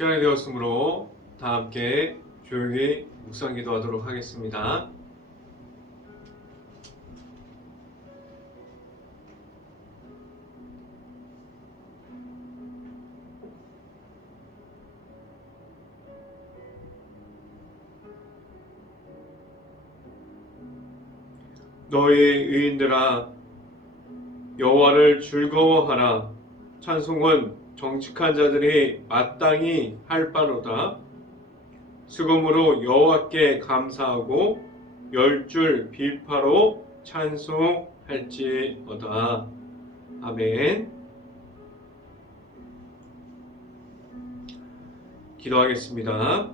시간이 되었으므로 다 함께 조용히 묵상 기도하도록 하겠습니다. 너희 의인들아 여호와를 즐거워하라. 찬송은 정직한 자들이 마땅히 할 바로다. 수금으로 여호와께 감사하고 10줄 빌파로 찬송할지어다. 아멘. 기도하겠습니다.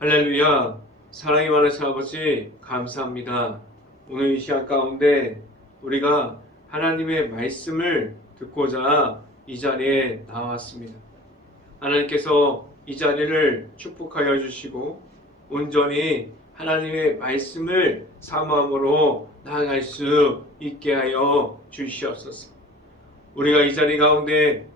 할렐루야. 사랑이 많으신 아버지 감사합니다. 오늘 이 시간 가운데 우리가 하나님의 말씀을 듣고자 이 자리에 나왔습니다. 하나님께서 이 자리를 축복하여 주시고 온전히 하나님의 말씀을 사모함으로 나아갈 수 있게 하여 주시옵소서. 우리가 이 자리 가운데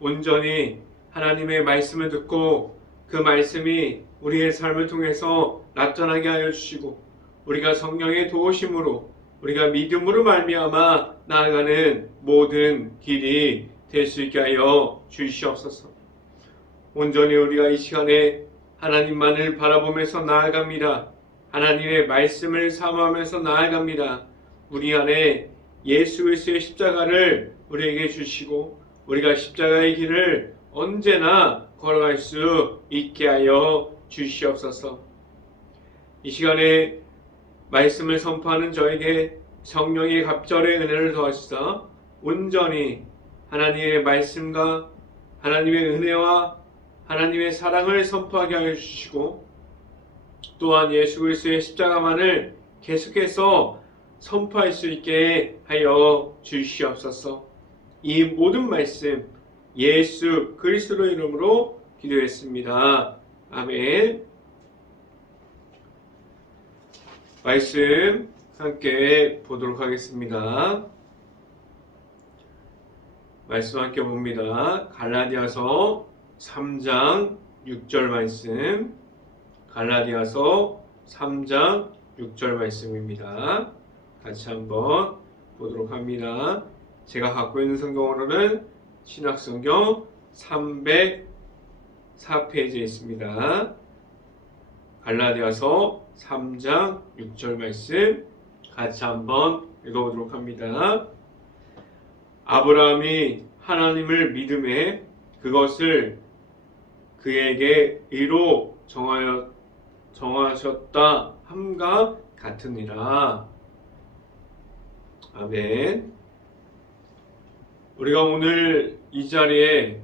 온전히 하나님의 말씀을 듣고 그 말씀이 우리의 삶을 통해서 나타나게 하여 주시고 우리가 성령의 도우심으로 우리가 믿음으로 말미암아 나아가는 모든 길이 될 수 있게 하여 주시옵소서. 온전히 우리가 이 시간에 하나님만을 바라보면서 나아갑니다. 하나님의 말씀을 사모하면서 나아갑니다. 우리 안에 예수 그리스도의 십자가를 우리에게 주시고 우리가 십자가의 길을 언제나 걸어갈 수 있게 하여 주시옵소서. 이 시간에 말씀을 선포하는 저에게 성령의 갑절의 은혜를 더하시사 온전히 하나님의 말씀과 하나님의 은혜와 하나님의 사랑을 선포하게 하여 주시고 또한 예수 그리스도의 십자가만을 계속해서 선포할 수 있게 하여 주시옵소서. 이 모든 말씀 예수 그리스도 이름으로 기도했습니다. 아멘. 말씀 함께 보도록 하겠습니다. 말씀 함께 봅니다. 갈라디아서 3장 6절 말씀, 갈라디아서 3장 6절 말씀입니다. 같이 한번 보도록 합니다. 제가 갖고 있는 성경으로는 신약성경 304페이지에 있습니다. 갈라디아서 3장 6절 말씀 같이 한번 읽어보도록 합니다. 아브라함이 하나님을 믿음에 그것을 그에게 의로 정하셨다 함과 같으니라. 아멘. 우리가 오늘 이 자리에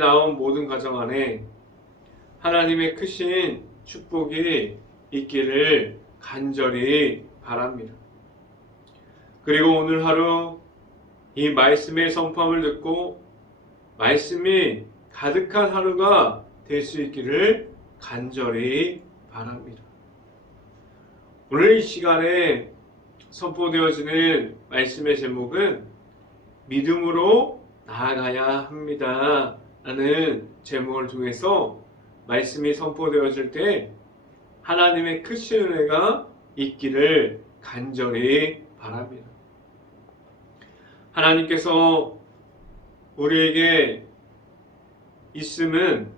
나온 모든 가정 안에 하나님의 크신 축복이 있기를 간절히 바랍니다. 그리고 오늘 하루 이 말씀의 선포함을 듣고 말씀이 가득한 하루가 될 수 있기를 간절히 바랍니다. 오늘 이 시간에 선포되어지는 말씀의 제목은 믿음으로 나아가야 합니다 라는 제목을 통해서 말씀이 선포되어질 때 하나님의 크신 은혜가 있기를 간절히 바랍니다. 하나님께서 우리에게 있음은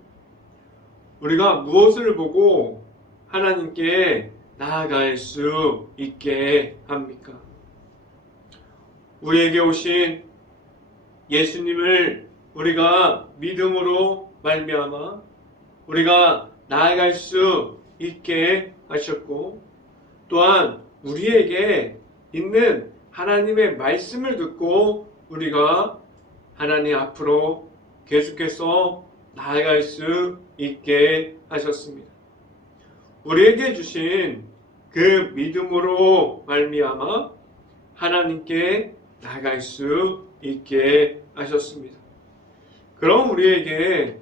우리가 무엇을 보고 하나님께 나아갈 수 있게 합니까? 우리에게 오신 예수님을 우리가 믿음으로 말미암아 우리가 나아갈 수 있게 하셨고 또한 우리에게 있는 하나님의 말씀을 듣고 우리가 하나님 앞으로 계속해서 나아갈 수 있게 하셨습니다. 우리에게 주신 그 믿음으로 말미암아 하나님께 나아갈 수 있게 하셨습니다. 그럼 우리에게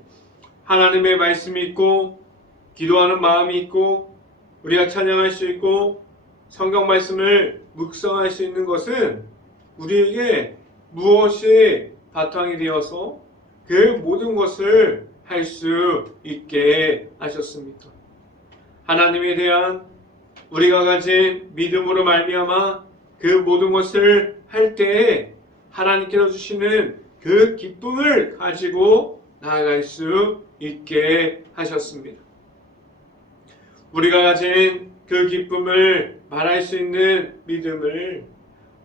하나님의 말씀이 있고 기도하는 마음이 있고 우리가 찬양할 수 있고 성경 말씀을 묵상할 수 있는 것은 우리에게 무엇이 바탕이 되어서 그 모든 것을 할 수 있게 하셨습니다. 하나님에 대한 우리가 가진 믿음으로 말미암아 그 모든 것을 할 때에 하나님께서 주시는 그 기쁨을 가지고 나아갈 수 있게 하셨습니다. 우리가 가진 그 기쁨을 말할 수 있는 믿음을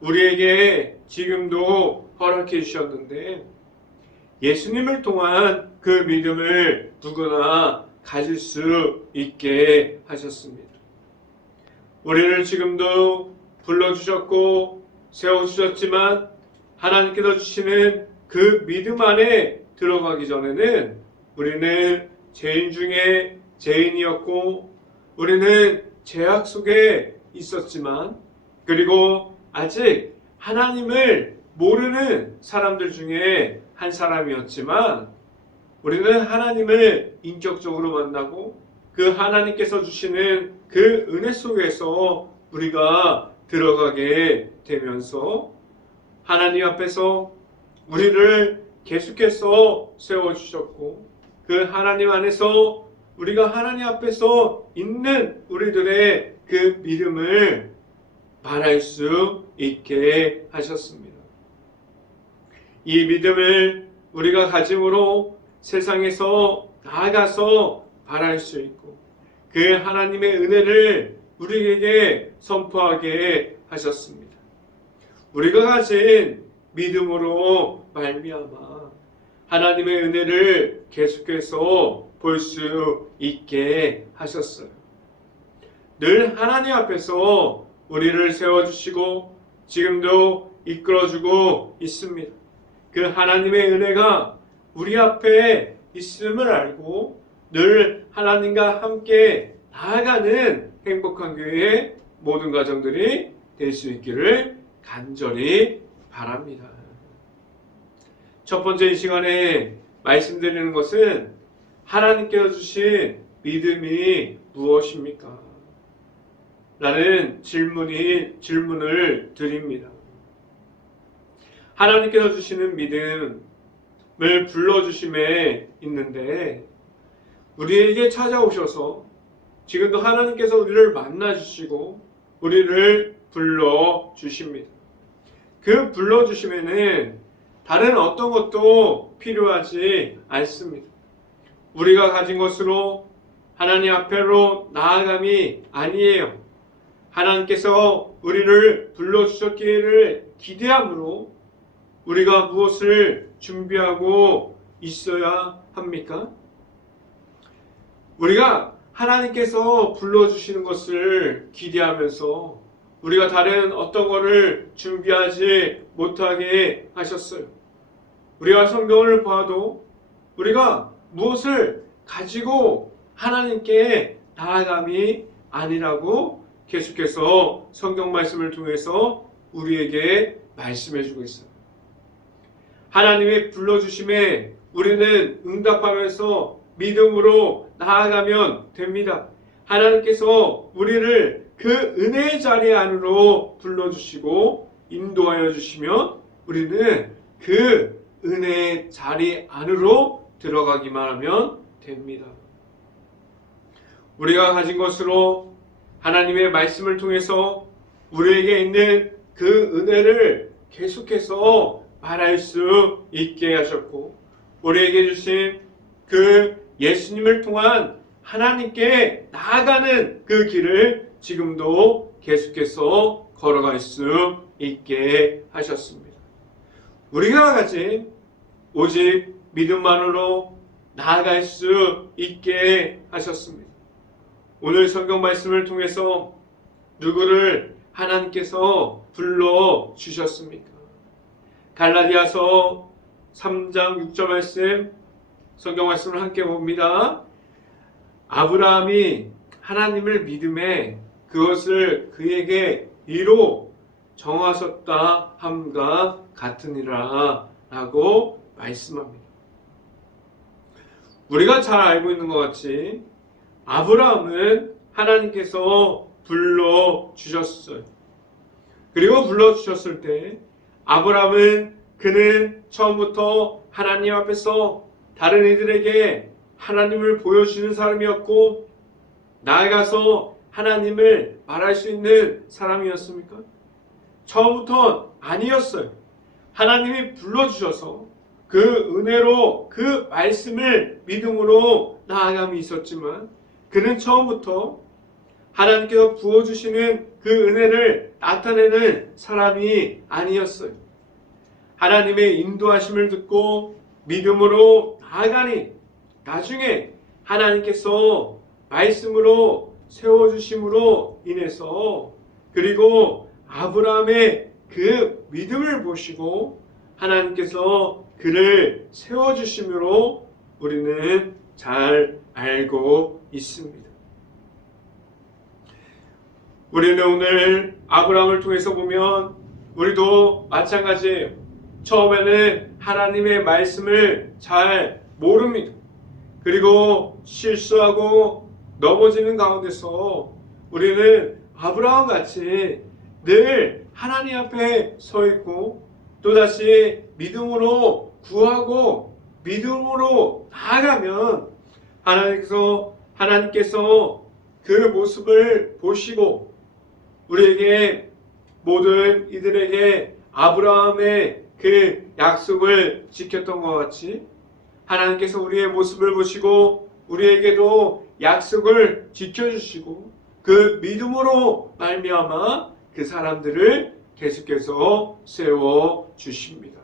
우리에게 지금도 허락해 주셨는데 예수님을 통한 그 믿음을 누구나 가질 수 있게 하셨습니다. 우리를 지금도 불러주셨고 세워주셨지만 하나님께서 주시는 그 믿음 안에 들어가기 전에는 우리는 죄인 중에 죄인이었고 우리는 죄악 속에 있었지만 그리고 아직 하나님을 모르는 사람들 중에 한 사람이었지만 우리는 하나님을 인격적으로 만나고 그 하나님께서 주시는 그 은혜 속에서 우리가 들어가게 되면서 하나님 앞에서 우리를 계속해서 세워주셨고 그 하나님 안에서 우리가 하나님 앞에서 있는 우리들의 그 믿음을 말할 수 있게 하셨습니다. 이 믿음을 우리가 가짐으로 세상에서 나아가서 바랄 수 있고 그 하나님의 은혜를 우리에게 선포하게 하셨습니다. 우리가 가진 믿음으로 말미암아 하나님의 은혜를 계속해서 볼 수 있게 하셨어요. 늘 하나님 앞에서 우리를 세워주시고 지금도 이끌어주고 있습니다. 그 하나님의 은혜가 우리 앞에 있음을 알고 늘 하나님과 함께 나아가는 행복한 교회의 모든 가정들이 될 수 있기를 간절히 바랍니다. 첫 번째 이 시간에 말씀드리는 것은 하나님께서 주신 믿음이 무엇입니까? 라는 질문을 드립니다. 하나님께서 주시는 믿음을 불러주심에 있는데 우리에게 찾아오셔서 지금도 하나님께서 우리를 만나주시고 우리를 불러주십니다. 그 불러주심에는 다른 어떤 것도 필요하지 않습니다. 우리가 가진 것으로 하나님 앞에로 나아감이 아니에요. 하나님께서 우리를 불러주셨기를 기대함으로 우리가 무엇을 준비하고 있어야 합니까? 우리가 하나님께서 불러주시는 것을 기대하면서 우리가 다른 어떤 것을 준비하지 못하게 하셨어요. 우리가 성경을 봐도 우리가 무엇을 가지고 하나님께 나아감이 아니라고 계속해서 성경 말씀을 통해서 우리에게 말씀해주고 있어요. 하나님의 불러주심에 우리는 응답하면서 믿음으로 나아가면 됩니다. 하나님께서 우리를 그 은혜의 자리 안으로 불러주시고 인도하여 주시면 우리는 그 은혜의 자리 안으로 들어가기만 하면 됩니다. 우리가 가진 것으로 하나님의 말씀을 통해서 우리에게 있는 그 은혜를 계속해서 말할 수 있게 하셨고 우리에게 주신 그 예수님을 통한 하나님께 나아가는 그 길을 지금도 계속해서 걸어갈 수 있게 하셨습니다. 우리가 가진 오직 믿음만으로 나아갈 수 있게 하셨습니다. 오늘 성경 말씀을 통해서 누구를 하나님께서 불러주셨습니까? 갈라디아서 3장 6절 말씀 성경 말씀을 함께 봅니다. 아브라함이 하나님을 믿음에 그것을 그에게 의로 정하셨다 함과 같으니라 라고 말씀합니다. 우리가 잘 알고 있는 것 같이 아브라함은 하나님께서 불러주셨어요. 그리고 불러주셨을 때 아브라함은 그는 처음부터 하나님 앞에서 다른 이들에게 하나님을 보여주는 사람이었고 나아가서 하나님을 말할 수 있는 사람이었습니까? 처음부터 아니었어요. 하나님이 불러주셔서 그 은혜로 그 말씀을 믿음으로 나아감이 있었지만 그는 처음부터 하나님께서 부어주시는 그 은혜를 나타내는 사람이 아니었어요. 하나님의 인도하심을 듣고 믿음으로 나아가니 나중에 하나님께서 말씀으로 세워주심으로 인해서 그리고 아브라함의 그 믿음을 보시고 하나님께서 그를 세워주심으로 우리는 잘 알고 있습니다. 우리는 오늘 아브라함을 통해서 보면 우리도 마찬가지예요. 처음에는 하나님의 말씀을 잘 모릅니다. 그리고 실수하고 넘어지는 가운데서 우리는 아브라함 같이 늘 하나님 앞에 서 있고 또다시 믿음으로 구하고 믿음으로 나아가면 하나님께서 그 모습을 보시고 우리에게 모든 이들에게 아브라함의 그 약속을 지켰던 것 같이 하나님께서 우리의 모습을 보시고 우리에게도 약속을 지켜주시고 그 믿음으로 말미암아 그 사람들을 계속해서 세워주십니다.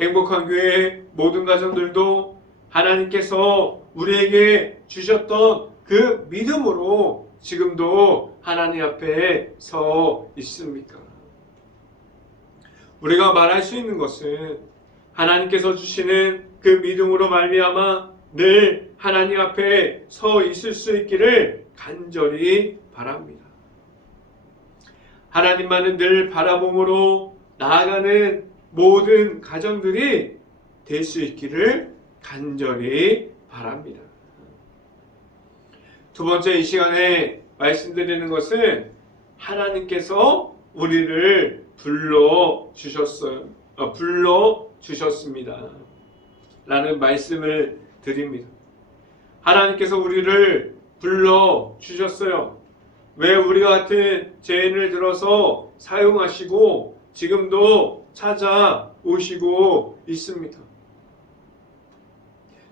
행복한 교회 모든 가정들도 하나님께서 우리에게 주셨던 그 믿음으로 지금도 하나님 앞에 서 있습니까? 우리가 말할 수 있는 것은 하나님께서 주시는 그 믿음으로 말미암아 늘 하나님 앞에 서 있을 수 있기를 간절히 바랍니다. 하나님만은 늘 바라봄으로 나아가는 모든 가정들이 될 수 있기를 간절히 바랍니다. 두 번째 이 시간에 말씀드리는 것은 하나님께서 우리를 불러주셨습니다. 라는 말씀을 드립니다. 하나님께서 우리를 불러주셨어요. 왜 우리와 같은 죄인을 들어서 사용하시고 지금도 찾아오시고 있습니다.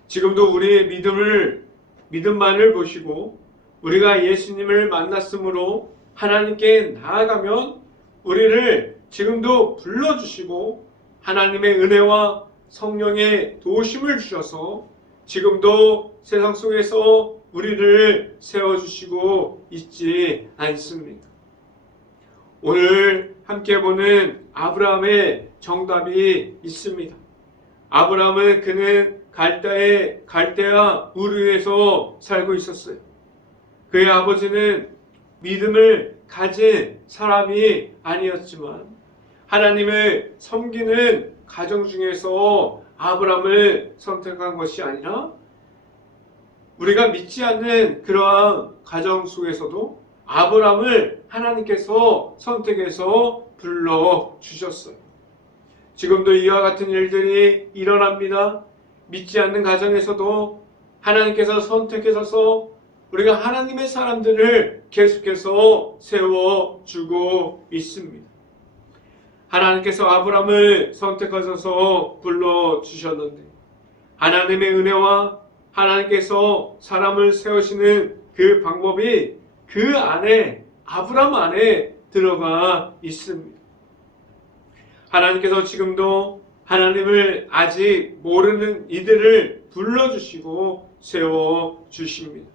지금도 우리의 믿음만을 보시고 우리가 예수님을 만났으므로 하나님께 나아가면 우리를 지금도 불러주시고 하나님의 은혜와 성령의 도우심을 주셔서 지금도 세상 속에서 우리를 세워주시고 있지 않습니다. 오늘 함께 보는 아브라함의 정답이 있습니다. 아브라함은 그는 갈대아 우르에서 살고 있었어요. 그의 아버지는 믿음을 가진 사람이 아니었지만 하나님을 섬기는 가정 중에서 아브라함을 선택한 것이 아니라 우리가 믿지 않는 그러한 가정 속에서도 아브라함을 하나님께서 선택해서 불러주셨어요. 지금도 이와 같은 일들이 일어납니다. 믿지 않는 가정에서도 하나님께서 선택하셔서 우리가 하나님의 사람들을 계속해서 세워주고 있습니다. 하나님께서 아브라함을 선택하셔서 불러주셨는데 하나님의 은혜와 하나님께서 사람을 세우시는 그 방법이 그 안에 아브라함 안에 들어가 있습니다. 하나님께서 지금도 하나님을 아직 모르는 이들을 불러주시고 세워주십니다.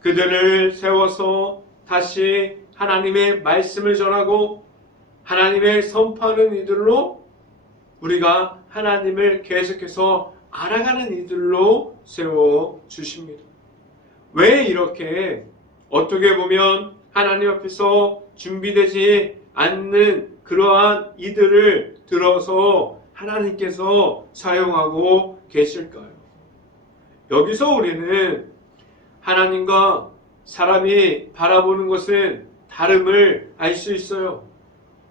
그들을 세워서 다시 하나님의 말씀을 전하고 하나님의 선포하는 이들로 우리가 하나님을 계속해서 알아가는 이들로 세워주십니다. 왜 이렇게 어떻게 보면 하나님 앞에서 준비되지 않는 그러한 이들을 들어서 하나님께서 사용하고 계실까요? 여기서 우리는 하나님과 사람이 바라보는 것은 다름을 알 수 있어요.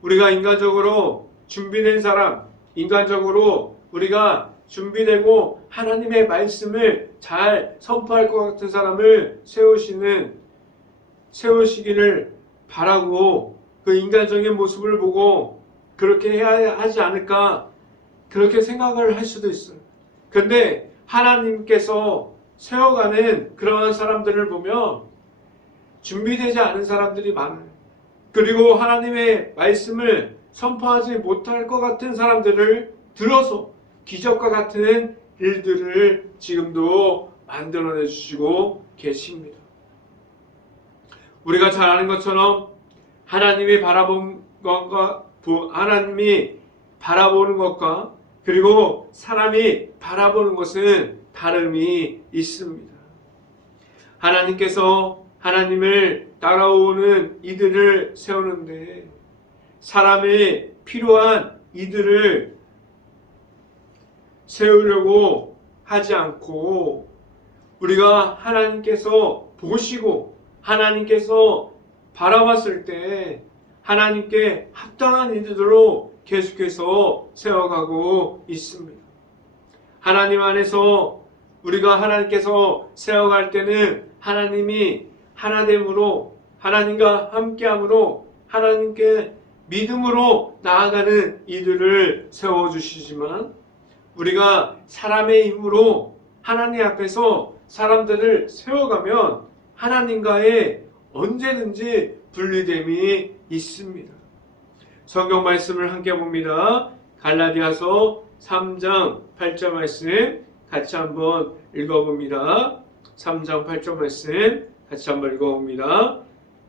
우리가 인간적으로 준비된 사람, 인간적으로 우리가 준비되고 하나님의 말씀을 잘 선포할 것 같은 사람을 세우시기를 바라고 그 인간적인 모습을 보고 그렇게 해야 하지 않을까 그렇게 생각을 할 수도 있어요. 그런데 하나님께서 세워가는 그러한 사람들을 보면 준비되지 않은 사람들이 많아요. 그리고 하나님의 말씀을 선포하지 못할 것 같은 사람들을 들어서 기적과 같은 일들을 지금도 만들어내 주시고 계십니다. 우리가 잘 아는 것처럼 하나님이 바라보는 것과 그리고 사람이 바라보는 것은 다름이 있습니다. 하나님께서 하나님을 따라오는 이들을 세우는데 사람이 필요한 이들을 세우려고 하지 않고 우리가 하나님께서 보시고 하나님께서 바라봤을 때 하나님께 합당한 이들로 계속해서 세워가고 있습니다. 하나님 안에서 우리가 하나님께서 세워갈 때는 하나님이 하나됨으로 하나님과 함께함으로 하나님께 믿음으로 나아가는 이들을 세워주시지만 우리가 사람의 힘으로 하나님 앞에서 사람들을 세워가면 하나님과의 언제든지 분리됨이 있습니다. 성경 말씀을 함께 봅니다. 갈라디아서 3장 8절 말씀 같이 한번 읽어봅니다. 3장 8절 말씀 같이 한번 읽어봅니다.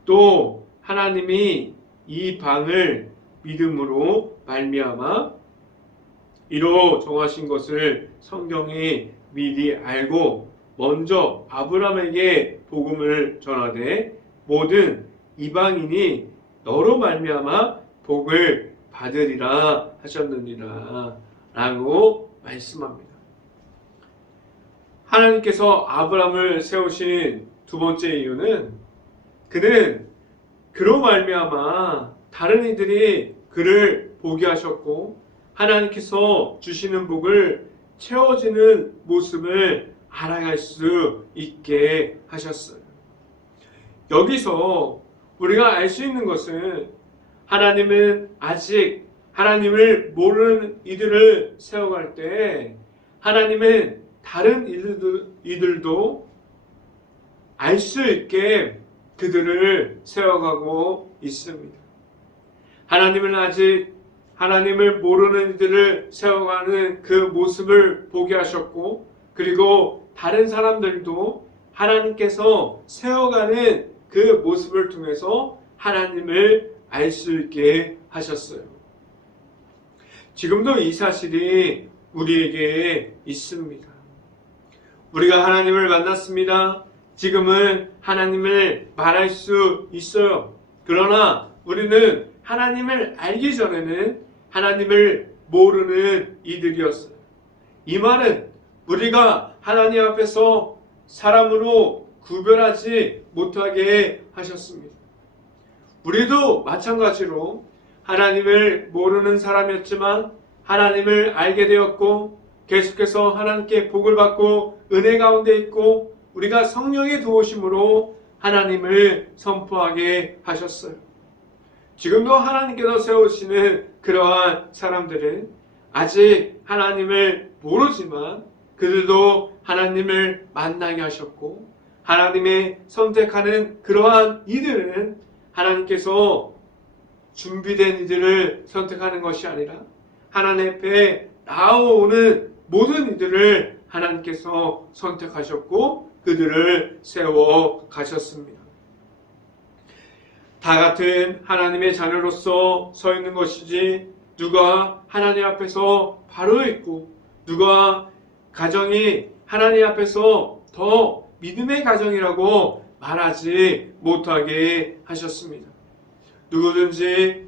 또 하나님이 이 방을 믿음으로 말미암아 이로 정하신 것을 성경이 미리 알고 먼저 아브라함에게 복음을 전하되 모든 이방인이 너로 말미암아 복을 받으리라 하셨느니라 라고 말씀합니다. 하나님께서 아브라함을 세우신 두 번째 이유는 그는 그로 말미암아 다른 이들이 그를 보게 하셨고 하나님께서 주시는 복을 채워지는 모습을 알아갈 수 있게 하셨어요. 여기서 우리가 알 수 있는 것은 하나님은 아직 하나님을 모르는 이들을 세워갈 때 하나님은 다른 이들도 알 수 있게 그들을 세워가고 있습니다. 하나님은 아직 하나님을 모르는 이들을 세워가는 그 모습을 보게 하셨고 그리고 다른 사람들도 하나님께서 세워가는 그 모습을 통해서 하나님을 알 수 있게 하셨어요. 지금도 이 사실이 우리에게 있습니다. 우리가 하나님을 만났습니다. 지금은 하나님을 말할 수 있어요. 그러나 우리는 하나님을 알기 전에는 하나님을 모르는 이들이었어요. 이 말은 우리가 하나님 앞에서 사람으로 구별하지 못하게 하셨습니다. 우리도 마찬가지로 하나님을 모르는 사람이었지만 하나님을 알게 되었고 계속해서 하나님께 복을 받고 은혜 가운데 있고 우리가 성령의 도우심으로 하나님을 선포하게 하셨어요. 지금도 하나님께서 세우시는 그러한 사람들은 아직 하나님을 모르지만 그들도 하나님을 만나게 하셨고 하나님의 선택하는 그러한 이들은 하나님께서 준비된 이들을 선택하는 것이 아니라 하나님 앞에 나아오는 모든 이들을 하나님께서 선택하셨고 그들을 세워 가셨습니다. 다 같은 하나님의 자녀로서 서 있는 것이지 누가 하나님 앞에서 바로 있고 누가 가정이 하나님 앞에서 더 믿음의 가정이라고 말하지 못하게 하셨습니다. 누구든지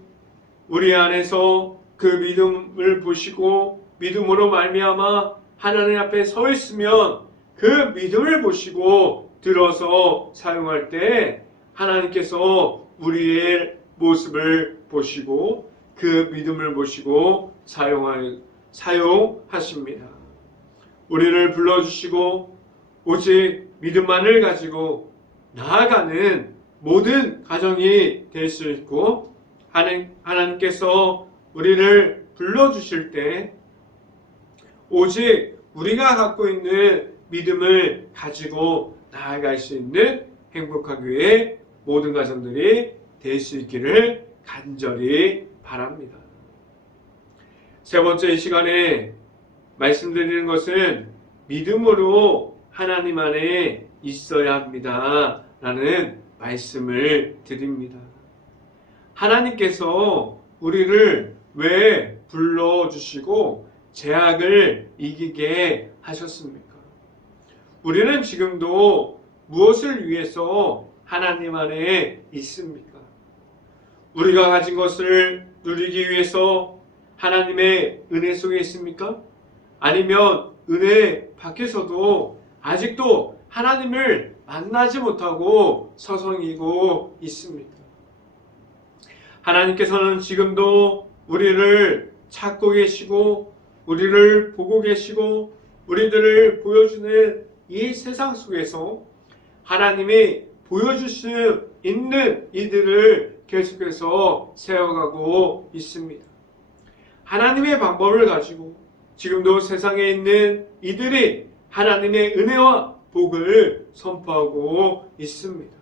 우리 안에서 그 믿음을 보시고 믿음으로 말미암아 하나님 앞에 서 있으면 그 믿음을 보시고 들어서 사용할 때 하나님께서 우리의 모습을 보시고 그 믿음을 보시고 사용하십니다. 우리를 불러주시고 오직 믿음만을 가지고 나아가는 모든 가정이 될 수 있고, 하나님께서 우리를 불러주실 때 오직 우리가 갖고 있는 믿음을 가지고 나아갈 수 있는 행복한 교회 모든 가정들이 될 수 있기를 간절히 바랍니다. 세 번째, 이 시간에 말씀드리는 것은 믿음으로 하나님 안에 있어야 합니다 라는 말씀을 드립니다. 하나님께서 우리를 왜 불러주시고 죄악을 이기게 하셨습니까? 우리는 지금도 무엇을 위해서 하나님 안에 있습니까? 우리가 가진 것을 누리기 위해서 하나님의 은혜 속에 있습니까? 아니면 은혜 밖에서도 아직도 하나님을 만나지 못하고 서성이고 있습니까? 하나님께서는 지금도 우리를 찾고 계시고 우리를 보고 계시고 우리들을 보여주는 이 세상 속에서 하나님이 보여줄 수 있는 이들을 계속해서 세워가고 있습니다. 하나님의 방법을 가지고 지금도 세상에 있는 이들이 하나님의 은혜와 복을 선포하고 있습니다.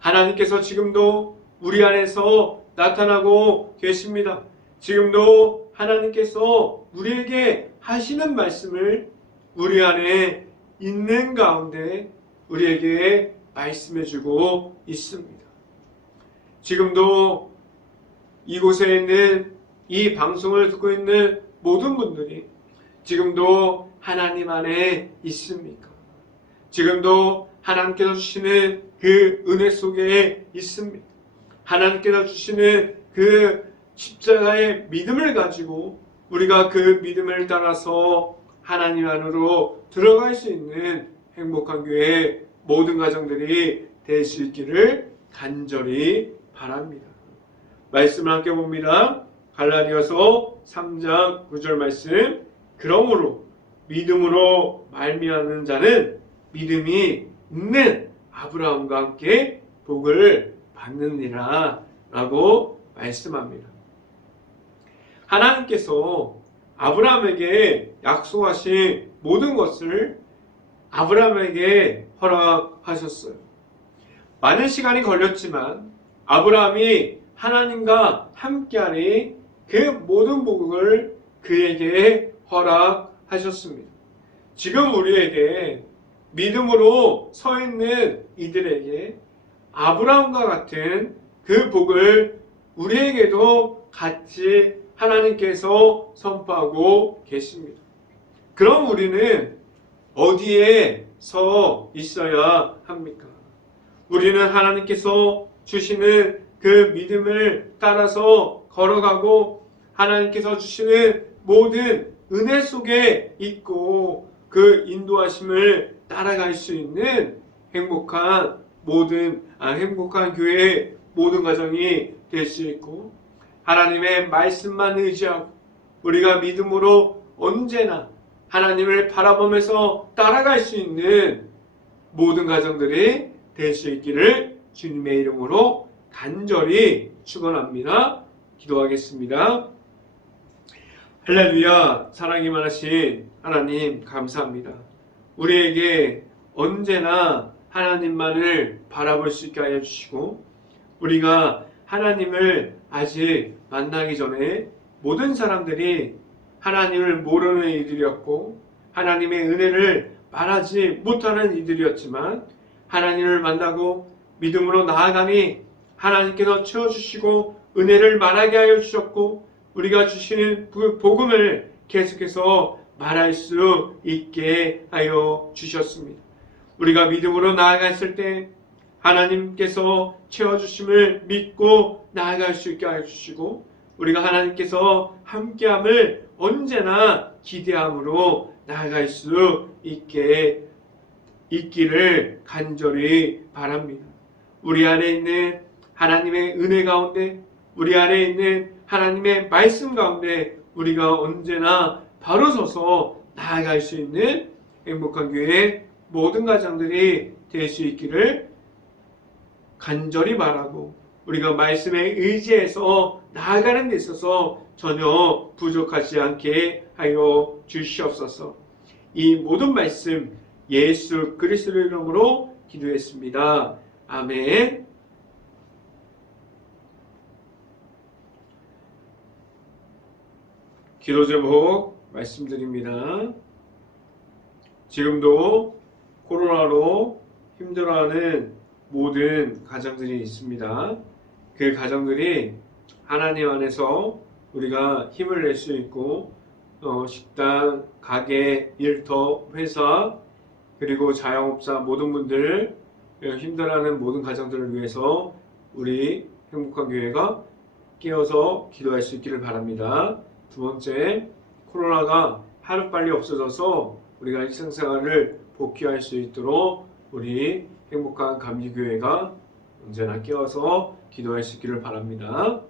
하나님께서 지금도 우리 안에서 나타나고 계십니다. 지금도 하나님께서 우리에게 하시는 말씀을 우리 안에 있는 가운데 우리에게 말씀해주고 있습니다. 지금도 이곳에 있는 이 방송을 듣고 있는 모든 분들이 지금도 하나님 안에 있습니까? 지금도 하나님께서 주시는 그 은혜 속에 있습니까? 하나님께서 주시는 그 십자가의 믿음을 가지고 우리가 그 믿음을 따라서 하나님 안으로 들어갈 수 있는 행복한 교회 모든 가정들이 될 수 있기를 간절히 바랍니다. 말씀을 함께 봅니다. 갈라디아서 3장 9절 말씀. 그러므로 믿음으로 말미암는 자는 믿음이 있는 아브라함과 함께 복을 받느니라 라고 말씀합니다. 하나님께서 아브라함에게 약속하신 모든 것을 아브라함에게 허락하셨어요. 많은 시간이 걸렸지만 아브라함이 하나님과 함께하니 그 모든 복을 그에게 허락하셨습니다. 지금 우리에게 믿음으로 서 있는 이들에게 아브라함과 같은 그 복을 우리에게도 같이 하나님께서 선포하고 계십니다. 그럼 우리는 어디에 서 있어야 합니까? 우리는 하나님께서 주시는 그 믿음을 따라서 걸어가고 하나님께서 주시는 모든 은혜 속에 있고 그 인도하심을 따라갈 수 있는 행복한 교회의 모든 가정이 될 수 있고 하나님의 말씀만 의지하고 우리가 믿음으로 언제나 하나님을 바라보면서 따라갈 수 있는 모든 가정들이 될 수 있기를 주님의 이름으로 간절히 축원합니다. 기도하겠습니다. 할렐루야. 사랑이 많으신 하나님 감사합니다. 우리에게 언제나 하나님만을 바라볼 수 있게 하여 주시고 우리가 하나님을 아직 만나기 전에 모든 사람들이 하나님을 모르는 이들이었고 하나님의 은혜를 말하지 못하는 이들이었지만 하나님을 만나고 믿음으로 나아가니 하나님께서 채워주시고 은혜를 말하게 하여 주셨고 우리가 주시는 그 복음을 계속해서 말할 수 있게 하여 주셨습니다. 우리가 믿음으로 나아갔을 때 하나님께서 채워주심을 믿고 나아갈 수 있게 하여 주시고 우리가 하나님께서 함께함을 언제나 기대함으로 나아갈 수 있기를 간절히 바랍니다. 우리 안에 있는 하나님의 은혜 가운데 우리 안에 있는 하나님의 말씀 가운데 우리가 언제나 바로 서서 나아갈 수 있는 행복한 교회 모든 가정들이 될 수 있기를 간절히 바라고, 우리가 말씀에 의지해서 나아가는 데 있어서 전혀 부족하지 않게 하여 주시옵소서. 이 모든 말씀 예수 그리스도의 이름으로 기도했습니다. 아멘. 기도 제목 말씀드립니다. 지금도 코로나로 힘들어하는 모든 가정들이 있습니다. 그 가정들이 하나님 안에서 우리가 힘을 낼 수 있고, 식당, 가게, 일터, 회사, 그리고 자영업자 모든 분들, 힘들어하는 모든 가정들을 위해서 우리 행복한 교회가 깨어서 기도할 수 있기를 바랍니다. 두 번째, 코로나가 하루빨리 없어져서 우리가 일상생활을 복귀할 수 있도록 우리 행복한 감리교회가 언제나 깨어서 기도할 수 있기를 바랍니다.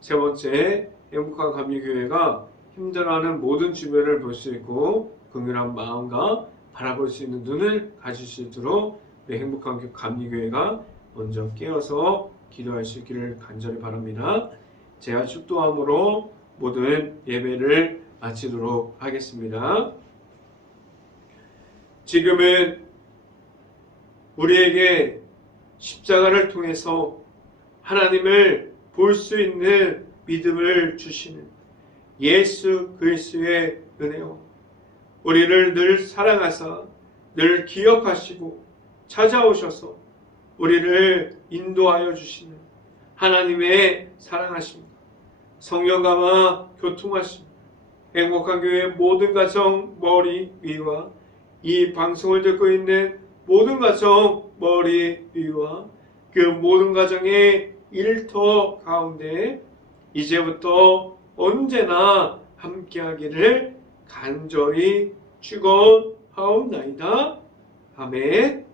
세 번째, 행복한 감리교회가 힘들어하는 모든 주변을 볼 수 있고 긍휼한 마음과 바라볼 수 있는 눈을 가질 수 있도록 우리 행복한 감리교회가 먼저 깨어서 기도할 수 있기를 간절히 바랍니다. 제가 축도함으로 모든 예배를 마치도록 하겠습니다. 지금은 우리에게 십자가를 통해서 하나님을 볼 수 있는 믿음을 주시는 예수 그리스도의 은혜요, 우리를 늘 사랑하사 늘 기억하시고 찾아오셔서 우리를 인도하여 주시는 하나님의 사랑하심과 성령감화 교통하심, 행복한 교회 모든 가정 머리 위와 이 방송을 듣고 있는 모든 가정 머리 위와 그 모든 가정의 일터 가운데 이제부터 언제나 함께하기를 간절히 축원하옵나이다. 아멘.